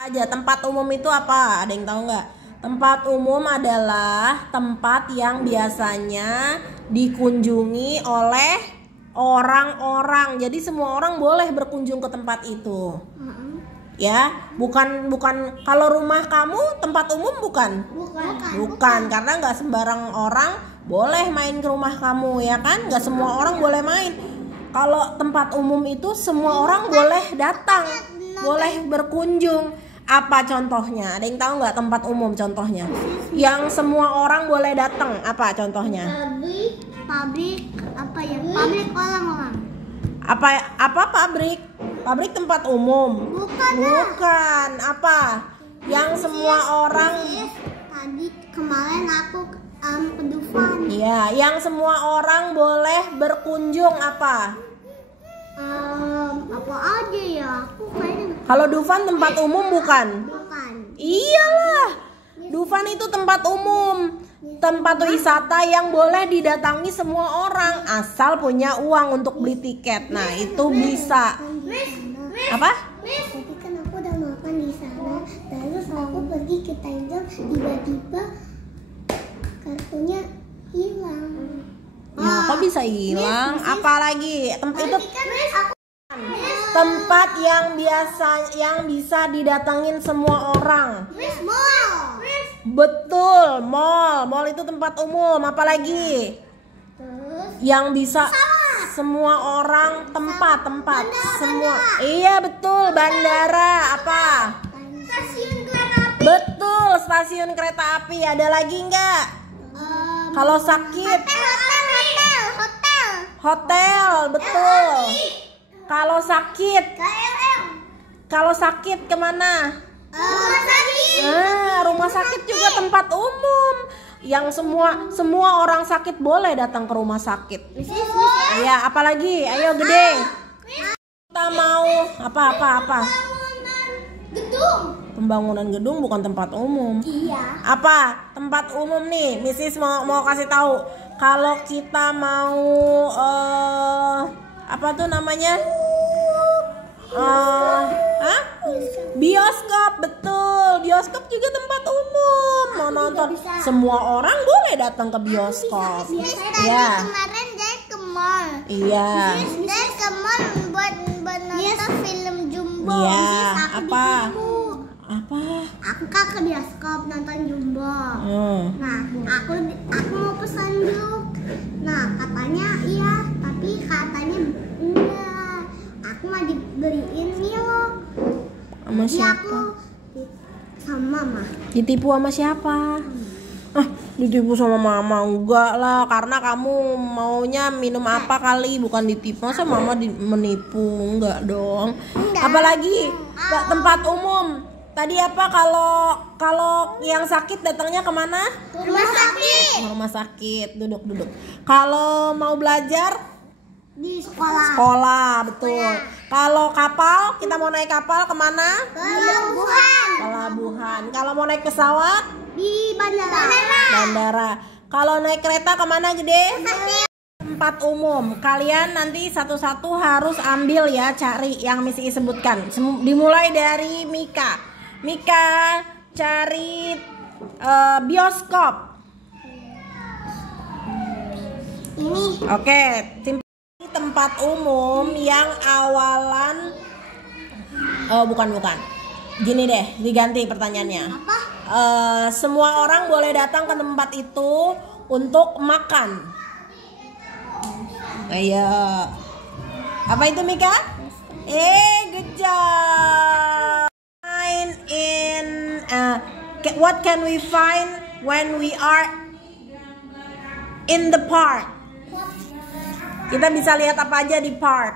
aja. Tempat umum itu apa? Ada yang tahu nggak? Tempat umum adalah tempat yang biasanya dikunjungi oleh orang-orang. Jadi semua orang boleh berkunjung ke tempat itu. Ya, bukan kalau rumah kamu tempat umum bukan? Bukan, karena nggak sembarang orang boleh main ke rumah kamu, ya kan? Nggak semua orang boleh main. Kalau tempat umum itu semua orang boleh datang, boleh berkunjung. Apa contohnya? Ada yang tahu nggak tempat umum contohnya? Yang semua orang boleh datang. Apa contohnya? Pabrik apa ya? Pabrik orang-orang. Apa pabrik? Pabrik tempat umum? Bukan. Apa? Yang semua orang. Tadi kemarin aku ke Dufan. Iya, yang semua orang boleh berkunjung apa? Apa aja ya? Aku kayaknya. Kalau Dufan tempat umum bukan? Bukan. Iyalah. Dufan itu tempat umum, tempat wisata yang boleh didatangi semua orang asal punya uang untuk beli tiket. Nah, itu bisa. Apa? Tadi kan aku udah makan di sana, terus aku pergi ke Timezone, tiba-tiba kartunya hilang. Ya, kok bisa hilang? Apalagi tempat yang bisa didatangin semua orang. Mall. Betul, mall. Mall itu tempat umum. Apalagi? Terus Yang bisa semua orang, tempat semua. Iya, betul, bandara. Apa? stasiun kereta api. Betul, stasiun kereta api. Ada lagi nggak? Kalau sakit, hotel, betul. Kalau sakit kemana? Rumah sakit. Rumah sakit juga tempat umum. Yang semua orang sakit boleh datang ke rumah sakit. Iya, apalagi? Ayo gede. Kita mau apa? Gedung. Pembangunan gedung bukan tempat umum. Iya. Apa? Tempat umum nih. Missis mau kasih tahu. Kalau kita mau apa tuh namanya? Bioskop, betul. Bioskop juga tempat umum. Mau nonton, semua orang boleh datang ke bioskop. Iya. Kemarin dia ke mall. Iya. Dia ke mall buat nonton film Jumbo. Iya. Apa? Aku ke bioskop nonton Jumbo. Nah, aku mau pesan juk. Nah, katanya iya, tapi katanya enggak. Aku mau dibeliin Milo. Sama siapa? Aku sama mama. Ditipu sama siapa? Ditipu sama mama? Enggak lah, karena kamu maunya minum apa kali, bukan ditipu. Masa mama menipu? Enggak dong. Apalagi tempat umum. Tadi apa? Kalau yang sakit datangnya kemana? Rumah sakit. Rumah sakit. Duduk. Kalau mau belajar? Di sekolah. Sekolah, betul. Kalau kapal, kita mau naik kapal kemana? Pelabuhan. Kalau mau naik pesawat? Di Bandara. Kalau naik kereta kemana gede? Tempat umum. Kalian nanti satu-satu harus ambil ya, cari yang mesti sebutkan. Dimulai dari Mika. Mika cari bioskop. Ini. Oke, tempat umum yang awalan. Bukan. Gini deh, diganti pertanyaannya. Apa? Semua orang boleh datang ke tempat itu untuk makan. Ayo. Apa itu Mika? Good job. What can we find when we are in the park? Kita bisa lihat apa aja di park?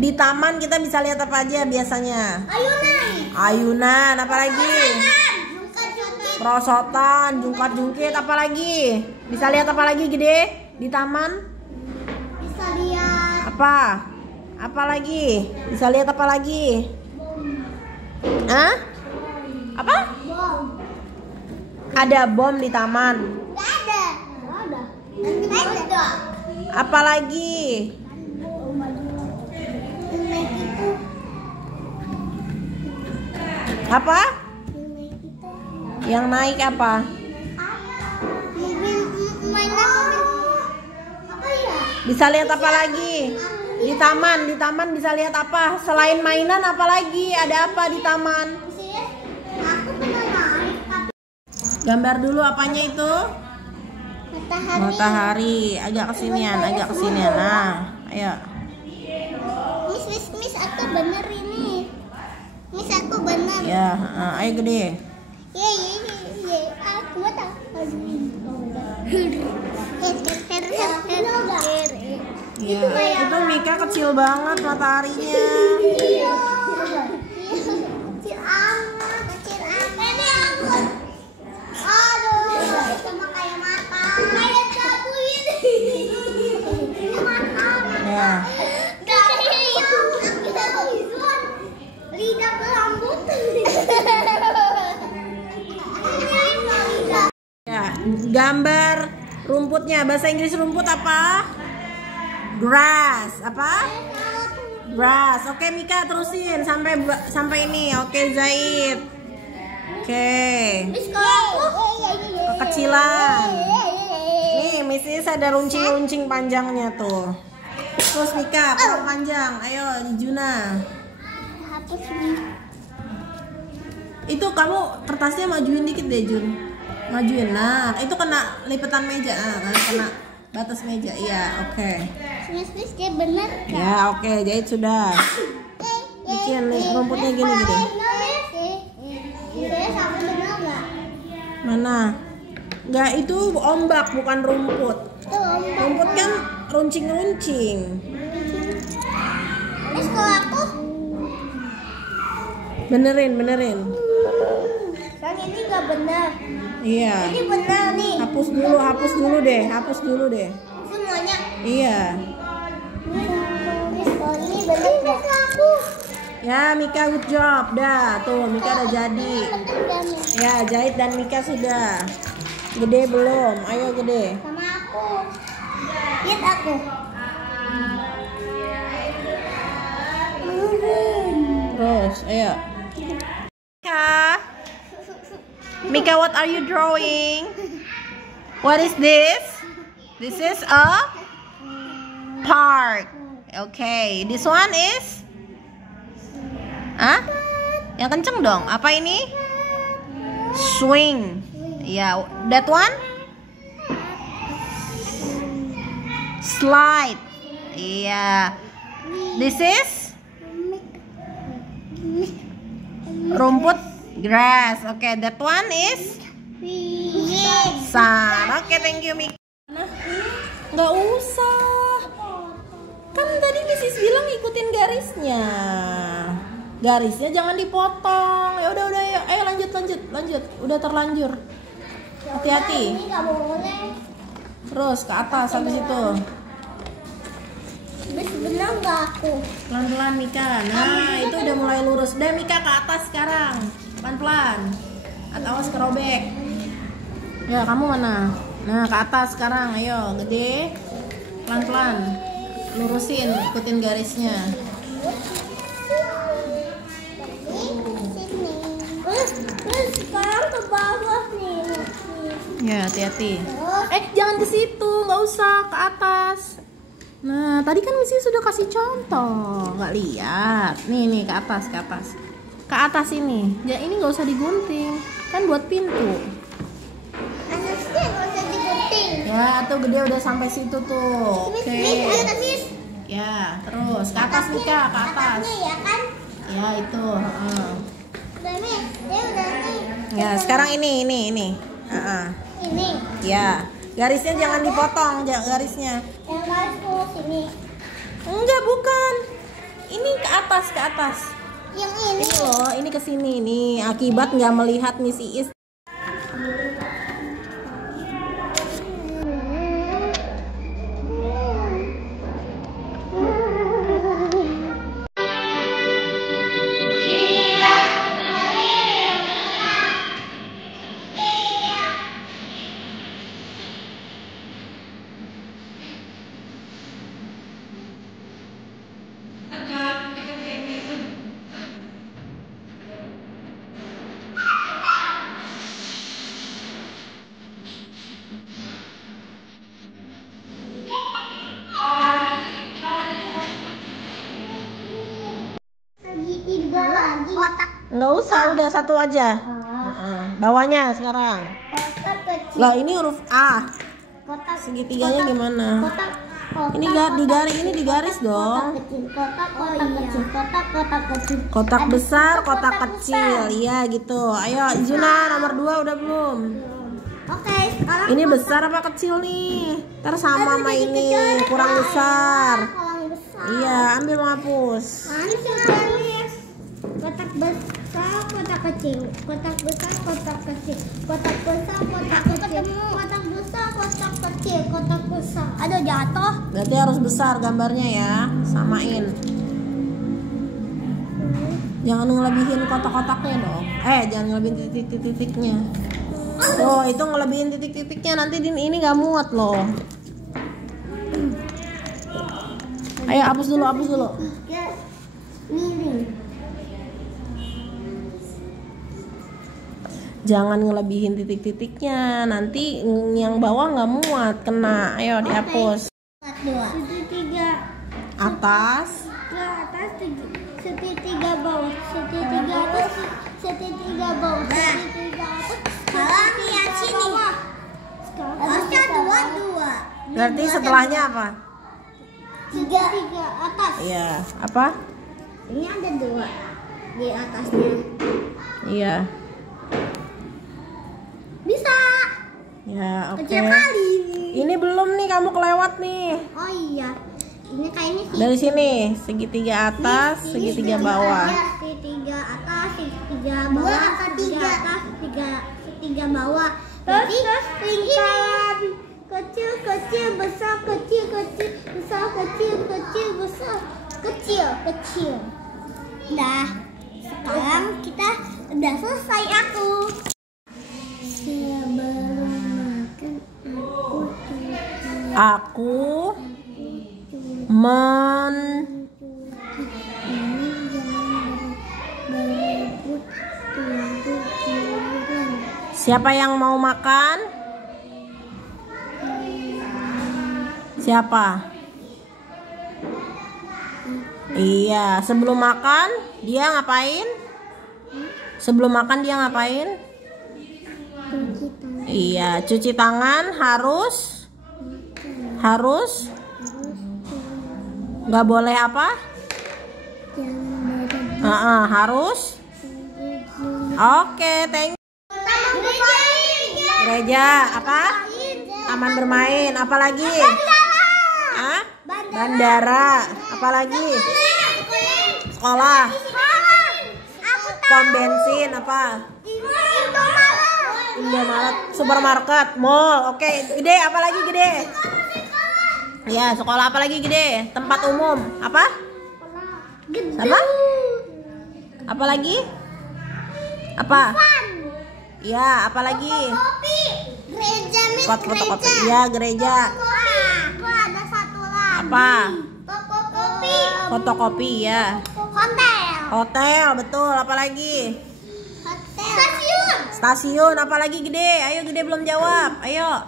Di taman kita bisa lihat apa aja biasanya? Ayunan, apa lagi? Perosotan, jungkat-jungkit, apa lagi? Bisa lihat apa lagi gede di taman? Bisa lihat. Apa lagi? Bisa lihat apa lagi? Apa? Bom. Ada bom di taman. Ada. Ada. Apa lagi? Naik Apa? Yang naik itu. Yang naik apa? Mobil mainan mobil. Apa ya? Bisa lihat apa lagi? Di taman bisa lihat apa? Selain mainan apa lagi? Ada apa di taman? Sih, aku pernah naik tapi Gambar dulu apanya itu? matahari. Matahari. Agak kesinian. Nah, ayo. Miss, aku bener ini. Miss, aku bener. Ya, ayo gede. Ye, aku tahu. Ya, itu Mika kecil banget mataharinya. Iya. Kecil amat. Ini angkut. Aduh, sama kayak mata. Kayak jabu ini. Mata. Ya. Lidah berambut. Ya, gambar rumputnya. Bahasa Inggris rumput apa? Grass. Apa? Grass. Oke, Mika terusin sampai ini. Oke, Zaid. Oke. Kekecilan. Nih, Missis ada runcing-runcing panjangnya tuh. Terus Mika, kurang panjang. Ayo, Juna. Hapus ini. Itu kamu kertasnya majuin dikit deh, Jun. Majuin. Nah, itu kena lipatan meja. Kena batas meja. Iya, oke. Miss, dia bener kan? Ya, oke. Jahit sudah. Bikin nih rumputnya gini. Saya sama bener nggak? Mana? Enggak, itu ombak bukan rumput. Itu ombak. Rumput kan runcing-runcing. Terus kalau aku Benerin. yang ini nggak benar. Iya. Ini benar nih. Hapus dulu deh. Semuanya. Iya. Terus kalau ini benar nggak? Aku. Ya, Mika good job. Dah, tuh Mika udah jadi. Ya, Jahit dan Mika sudah. Gede belum? Ayo gede. Sama aku. Lihat aku. Terus, ayo. Mika, what are you drawing? What is this? This is a park. Okay, this one is? Yang kenceng dong. Apa ini? Swing. Yeah, that one? Slide. Yeah. This is rumput, grass. Okay, that one is sun. Okay, thank you, Mika. Nggak usah. Kan tadi Mrs. bilang ikutin garisnya. Garisnya jangan dipotong. Ya udah ayo lanjut. Udah terlanjur. Hati-hati. Ini nggak boleh. Terus ke atas habis itu. Terus benar nggak aku? Pelan-pelan Mika. Nah, itu udah mulai lurus. Udah Mika ke atas sekarang. Pelan-pelan. Awas kerobek. Ya, kamu mana? Nah, ke atas sekarang. Ayo, gede. Pelan-pelan. Lurusin, ikutin garisnya. Terus sekarang ke bawah nih. Ya, hati-hati. Jangan ke situ, nggak usah ke atas. Nah, tadi kan Missy sudah kasih contoh, nggak lihat. Nih ke atas. Ke atas ini. Ya, ini nggak usah digunting, kan buat pintu. Anasnya nggak usah digunting. Ya, tuh gede udah sampai situ tuh. Oke. Ya, terus ke atas Mika, ke atas. Atasnya ya kan? Ya, itu. Udah nih, dia udah nih. Ya, sekarang ini. Ini. Ya, garisnya jangan dipotong, garisnya. Yang garis ke sini. Enggak, bukan. Ini ke atas. Yang ini. Ini loh, ini ke sini nih. Akibat nggak melihat Miss Iis. kotak. Nggak usah, udah satu aja. Bawahnya sekarang. Kotak kecil. Lah ini huruf A. Kotak Segitiganya gimana? Kotak. Ini digaris, ini digaris dong. Kotak kecil. Kotak kecil. Kotak besar, kotak kecil. Iya gitu. Ayo Izuna nomor 2 udah belum? Oke, sekarang Ini besar apa kecil nih? Ntar sama sama ini kurang besar. Kurang besar. Iya, ambil menghapus. Kotak besar, kotak kecil. Kotak besar, kotak kecil. Kotak besar, kotak kecil. Kotak besar, kotak kecil. Kotak besar. Aduh, jatuh. Berarti harus besar gambarnya ya. Samain. Jangan ngelebihin kotak-kotaknya dong. Jangan ngelebihin titik-titiknya. Oh, itu ngelebihin titik-titiknya, nanti ini nggak muat loh. Ayo hapus dulu. Miring. Jangan ngelebihin titik-titiknya, nanti yang bawah nggak muat, kena. Ayo dihapus. Segitiga Atas. ke atas, segitiga bawah, segitiga atas, segitiga bawah, segitiga atas. Sekarang lihat sini. Harusnya dua. Berarti setelahnya apa? Segitiga atas. Iya. Apa? Ini ada 2 di atasnya. Iya. Bisa. Ya, oke. Kecil kali. Ini belum nih, kamu kelewat nih. Oh iya. Ini kayaknya sih. Dari sini, segitiga atas, segitiga bawah. Segitiga atas, segitiga bawah, segitiga atas, segitiga bawah. Terus lingkaran kecil, besar, kecil, besar, kecil, besar, kecil. Dah. Sekarang kita udah selesai aku. Sebelum makan Aku Siapa yang mau makan? Siapa? Iya, sebelum makan dia ngapain? Sebelum makan dia ngapain? Iya, cuci tangan harus nggak boleh apa? Harus. Oke, thank you. Gereja apa? Taman bermain, apa lagi? Bandara, apa lagi? Sekolah. Pom bensin, apa? Indomaret, supermarket, mall. Oke, gede, apa lagi gede? Ya, sekolah apa lagi gede? Tempat umum, apa? Apa? Apa lagi? Apa? Ya, apa lagi? Gereja, Spot fotokopi. Ya, gereja. Aku ada satu lagi. Apa? Fotokopi. Fotokopi ya. Hotel. Hotel, betul. Apa lagi? Stasiun. Stasiun, apa lagi gede? Ayo gede belum jawab. Ayo.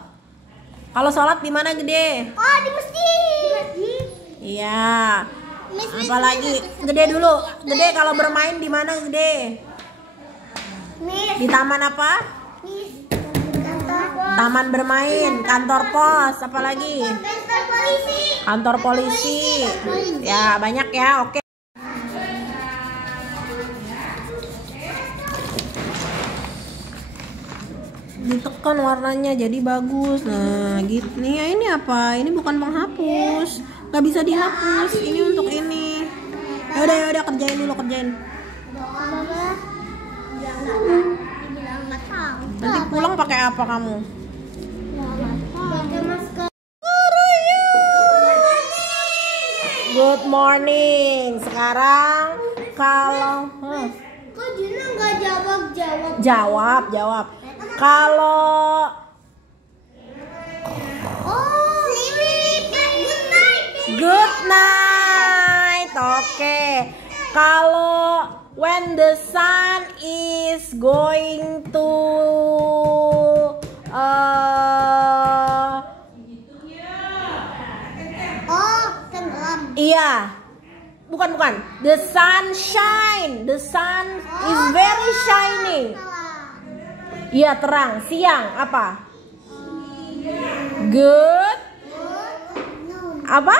Kalau sholat di mana gede? Oh, di masjid. Iya. Apa lagi? Gede dulu. Gede kalau bermain di mana gede? Di taman apa? Taman bermain, kantor pos, apa lagi? Kantor polisi. Kantor polisi. Ya, banyak ya. Oke. Ditekan warnanya jadi bagus. Nah, gitu nih. Ya, ini apa? Ini bukan penghapus. Nggak bisa dihapus. Ini untuk ini. Ya udah kerjain dulu, kerjain. Nanti pulang pakai apa kamu? Pakai masker. Good morning. Sekarang kalau Kok Juna nggak jawab. Kalau good night. Oke. Kalau when the sun is going to tenggelam. iya. bukan. The sun shine. The sun is very shining. Iya, terang. Siang apa? Good. Apa?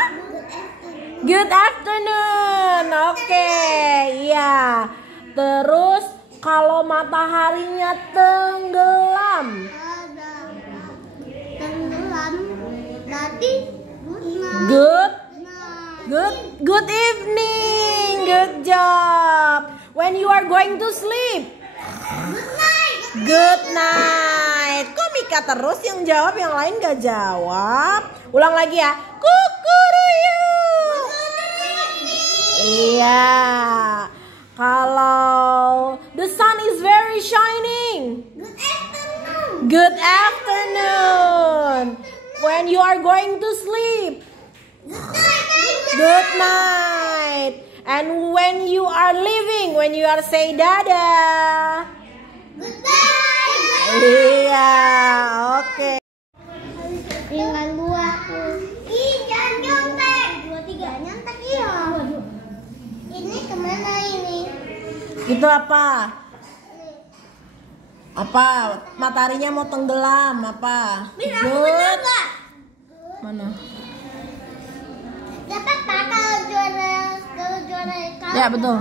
Good afternoon. Oke, iya. Terus kalau mataharinya tenggelam. Berarti Good evening. Good job. When you are going to sleep. Good night. Kok Mika terus yang jawab, yang lain gak jawab? Ulang lagi ya. Kukuruyuk. Iya. Kalau the sun is very shining. Good afternoon. When you are going to sleep. Good night. And when you are leaving, when you are say dadah. Iya, oke. Tinggal 2 aku. Ih, jangan nyontek. 2, 3 nyontek iya. Ini kemana ini? Itu apa? Apa? Mataharinya mau tenggelam apa? Good. Mana? Dapat Pak kalau juara Ya, betul.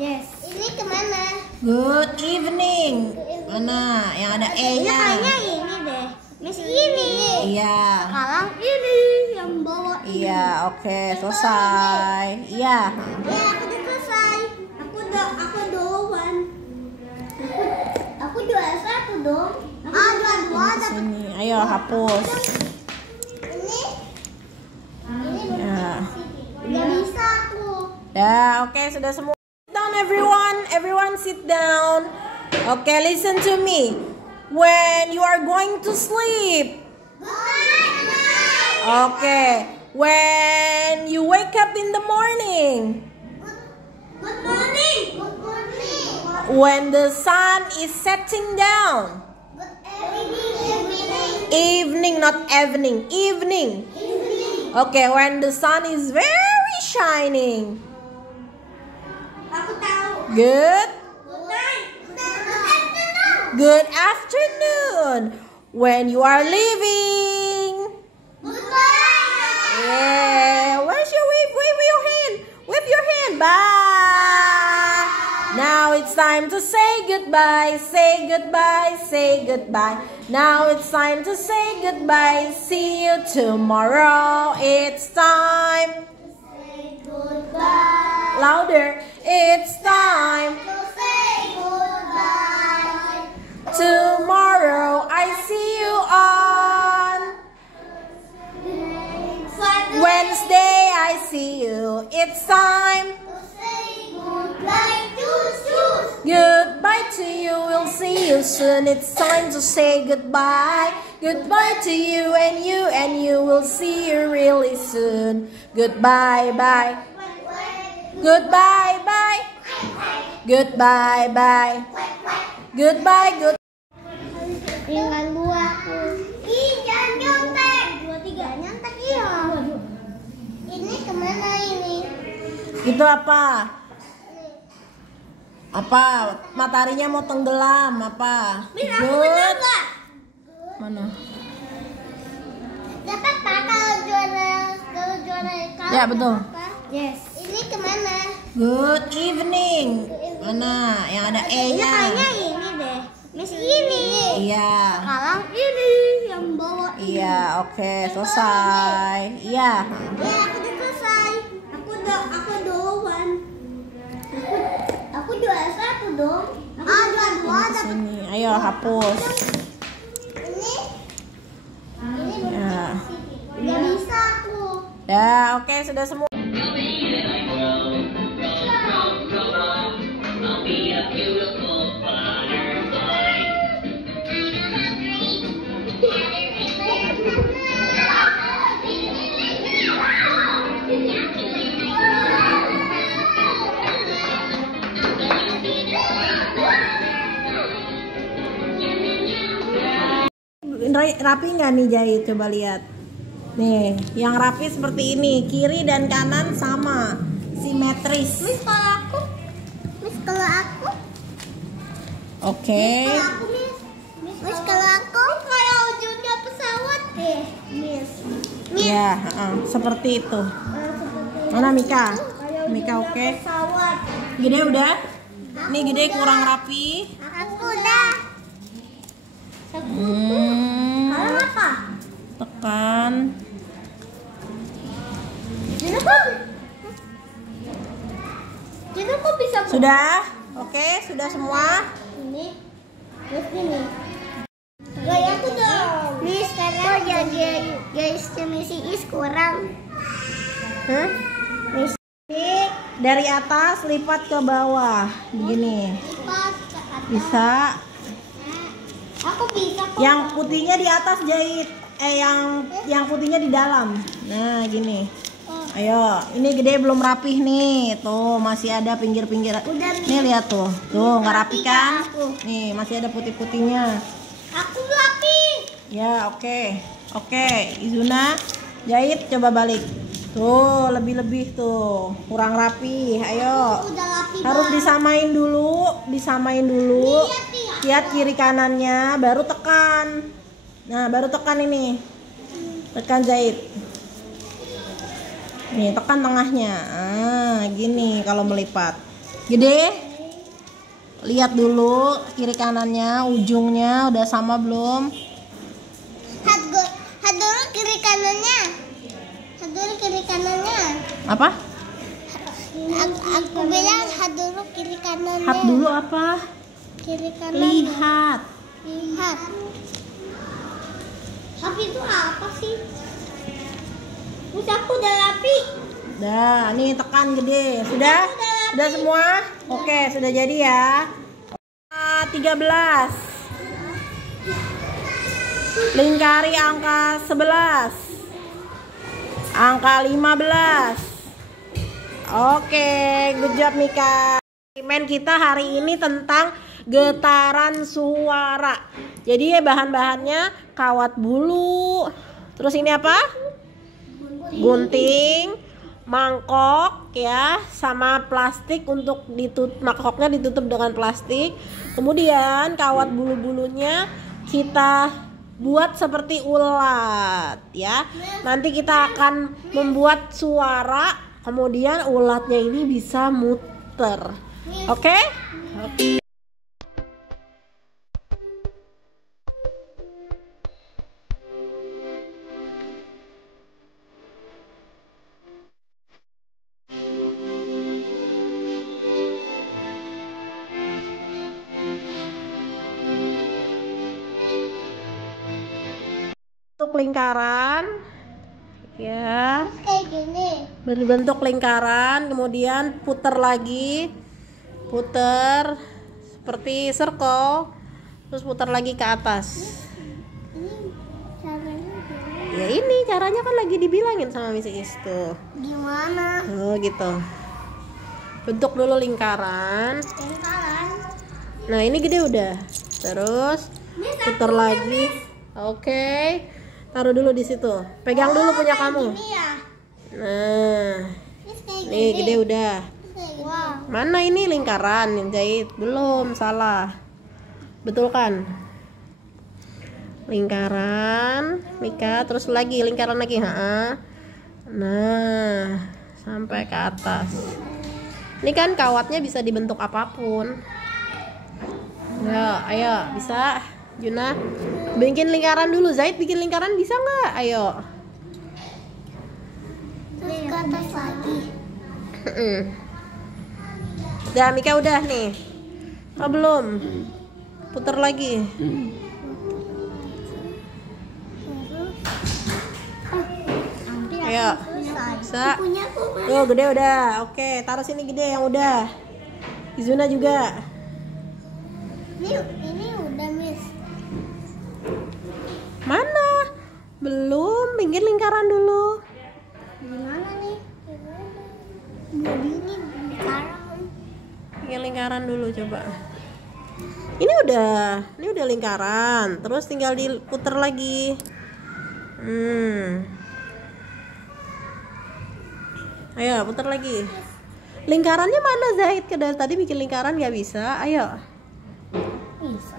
Yes. Ini kemana? Good evening. Mana? Yang ada E-nya. Kayaknya ini deh. Miss ini. Iya. Sekarang ini yang bawa. Iya, oke, selesai. Iya. Ya, aku udah selesai. Aku doan. Aku juara 1 dong. Juara 2 dapat. Sini, ayo hapus. Ini Ya. Gak bisa aku. Ya, oke, sudah semua. Sit down everyone. Everyone sit down. Okay, listen to me. When you are going to sleep. Okay. When you wake up in the morning. Good morning. Good morning. When the sun is setting down. Evening, not evening. Evening. Okay, when the sun is very shining. Aku tahu. Good. Good night. Good afternoon. When you are leaving. Goodbye. Yeah. Where's your wave? Wave your hand. Wave your hand. Bye. Now it's time to say goodbye. Say goodbye. Say goodbye. Now it's time to say goodbye. See you tomorrow. It's time. Say goodbye. Louder. It's time. To say goodbye. Tomorrow I see you on Wednesday. I see you. It's time. To say goodbye to shoes. Goodbye to you. We'll see you soon. It's time to say goodbye. Goodbye to you and you will see you really soon. Goodbye, bye. Goodbye, bye. Goodbye, bye. Goodbye, good. Tinggal 2 aku. Ih, jangan nyontek. 2, 3 nyontek iya. Ini kemana ini? Itu apa? Apa? Mataharinya mau tenggelam apa? Good. Mana? Dapat Pak kalau juara Ya, betul. Yes. Ini kemana? Good evening. Mana? Yang ada E-nya. Kayaknya ini deh. Miss ini. Iya. Sekarang ini yang bawa. Iya, oke, selesai. Iya. Ya, aku udah selesai. Aku doan. Aku juara 1 dong. Juara 2 dapat. Sini, ayo hapus. Ini Ya. Gak bisa aku. Ya, oke, sudah semua. Rapi nggak nih jahit? Coba lihat. Nih, yang rapi seperti ini, kiri dan kanan sama. simetris. Miss kalau aku Oke. Miss kalau aku kayak ujungnya pesawat deh. Miss. Ya, seperti itu. Mana Mika? Mika oke. Pesawat. Gede udah? Nih Gede kurang rapi. Aku udah. Kalau apa? Tekan. Jadi kok bisa Sudah? Oke, sudah semua? ini? Terus ini. Gaya aku dong. Miss, karena jadi guys misi is kurang. Hah? Miss, Dari atas lipat ke bawah. Begini. lipat ke atas. Bisa. Aku bisa kok. Yang putihnya di atas jahit. Yang putihnya di dalam. Nah, gini. Ayo, ini Gede belum rapih nih. Tuh, masih ada pinggir-pinggir. Udah, Nih lihat tuh. Tuh, nggak rapi kan? Aku. Nih, masih ada putih-putihnya. Aku rapi. Ya, oke. Oke, Izuna jahit coba balik. Tuh, lebih-lebih tuh. Kurang rapi. Ayo. Udah rapi. Harus disamain dulu. Lihat kiri kanannya, baru tekan. Nah, baru tekan ini. Tekan jahit. Nih, tekan tengahnya. Gini kalau melipat. Gede. Lihat dulu kiri kanannya, ujungnya udah sama belum? Had dulu kiri kanannya. Apa? Aku bilang had dulu kiri kanannya. Hat dulu apa? Kiri kanan. Lihat. Lihat. Tapi itu apa sih? Terus aku udah rapi. Dah, nih tekan Gede. Sudah? Sudah semua? Oke, sudah jadi ya. 13. Lingkari angka 11. Angka 15. Oke, good job Mika. Eksperimen kita hari ini tentang getaran suara. Jadi bahan-bahannya kawat bulu. Terus ini apa? Gunting, mangkok ya, sama plastik untuk mangkoknya ditutup dengan plastik. Kemudian kawat bulu-bulunya kita buat seperti ulat ya. Nanti kita akan membuat suara, kemudian ulatnya ini bisa muter. Oke? Bentuk lingkaran ya, Kayak gini. berbentuk lingkaran, kemudian puter lagi, puter seperti circle, terus putar lagi ke atas. Ini caranya gimana? Ya ini caranya kan lagi dibilangin sama Miss Is tuh. Gimana? Oh gitu. Bentuk dulu lingkaran. Lingkaran. Nah ini gede udah. Terus putar lagi. Oke. Taruh dulu di situ. Pegang dulu punya kamu. Ini ya. Nah, Ini kayak nih gede udah. Wow. Mana ini lingkaran yang jahit? Belum, salah. Betul kan? Lingkaran, Mika, terus lagi lingkaran lagi, Nah, sampai ke atas. Ini kan kawatnya bisa dibentuk apapun. Ya, ayo, bisa. Juna, bikin lingkaran dulu. Zaid bikin lingkaran bisa nggak? Ayo. Terus ke atas lagi. Udah, Mika udah nih. Oh, belum. Putar lagi. Ayo. Bisa. Punya aku. Tuh, gede udah. Oke, taruh sini gede yang udah. Izuna juga. Ini udah, Miss. Mana? Belum, bikin lingkaran dulu. Gimana nih? Jadi ini lingkaran. Bikin lingkaran dulu coba. Ini udah lingkaran. Terus tinggal diputer lagi. Ayo, putar lagi. Lingkarannya mana Zahid? Dari tadi bikin lingkaran nggak bisa. Ayo. Bisa.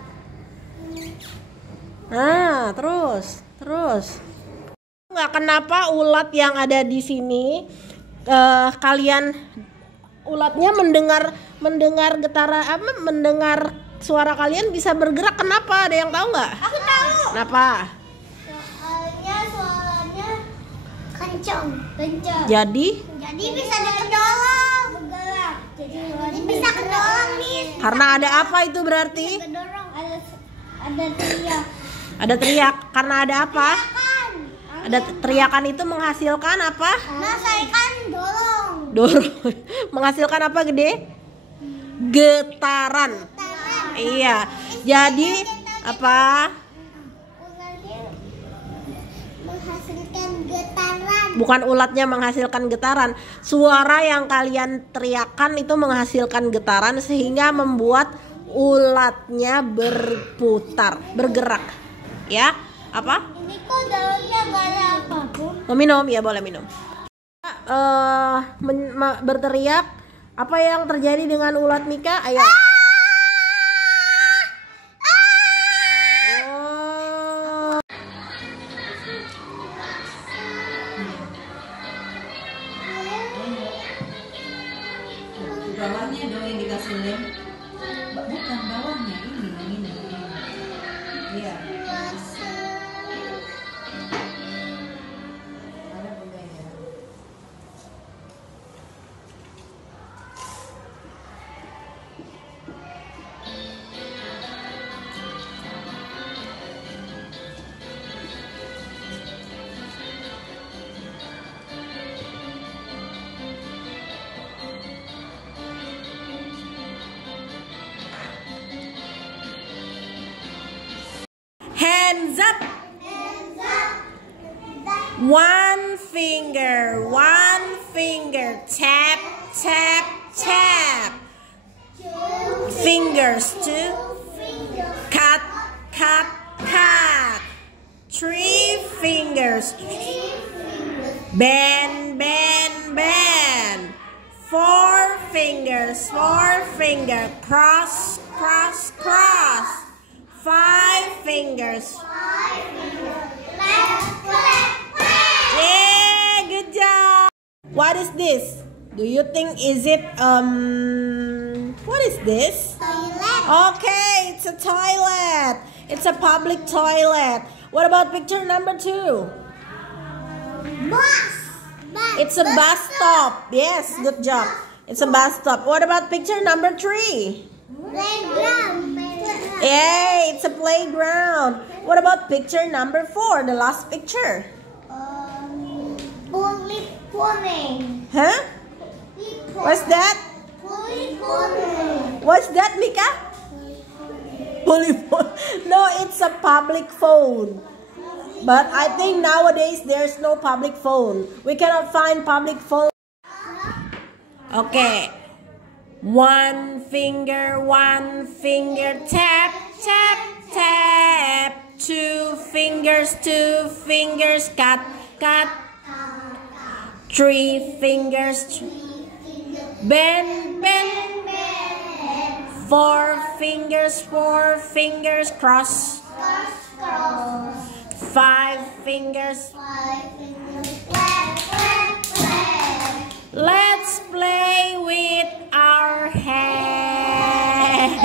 Nah, terus. Nggak kenapa ulat yang ada di sini kalian ulatnya mendengar getaran mendengar suara kalian bisa bergerak. Kenapa? Ada yang tahu nggak? Aku tahu. Kenapa? Soalnya suaranya kencang. Jadi bisa kedorong. Bergerak. Jadi bisa kedorong nih. karena ada apa itu berarti? Kedorong ada teriak. Ada teriak. Karena ada apa? Kan. Ada teriakan itu menghasilkan apa? Menghasilkan dorong. Menghasilkan apa gede? Getaran. Iya. Jadi apa? Ulatnya menghasilkan getaran. Bukan ulatnya menghasilkan getaran. Suara yang kalian teriakkan itu menghasilkan getaran sehingga membuat ulatnya bergerak. Ya? Apa? Ini kok dalamnya gak ada apapun. Mau minum? Ya boleh minum. Berteriak. Apa yang terjadi dengan ulat Mika? Ayo. Oh. Bawahnya dong yang dikasih lem. Bukan bawahnya, ini. Iya. Ada bunda ya. Hands up. One finger. Tap. Fingers two. Cut. 3 fingers. Bend. 4 fingers. Cross. 5 fingers. Yeah, good job. What is this? Do you think is it what is this? Okay, it's a toilet. It's a public toilet. What about picture number 2? It's a bus stop. Yes, good job. It's a bus stop. What about picture number 3? Yay, it's a playground. What about picture number 4, the last picture? Huh? What's that? What's that, Mika? Polyphone. No, it's a public phone. But I think nowadays there's no public phone. We cannot find public phone. Okay. 1 finger, tap. 2 fingers, cut. 3 fingers, bend. 4 fingers, cross. 5 fingers. Let's play with our hands.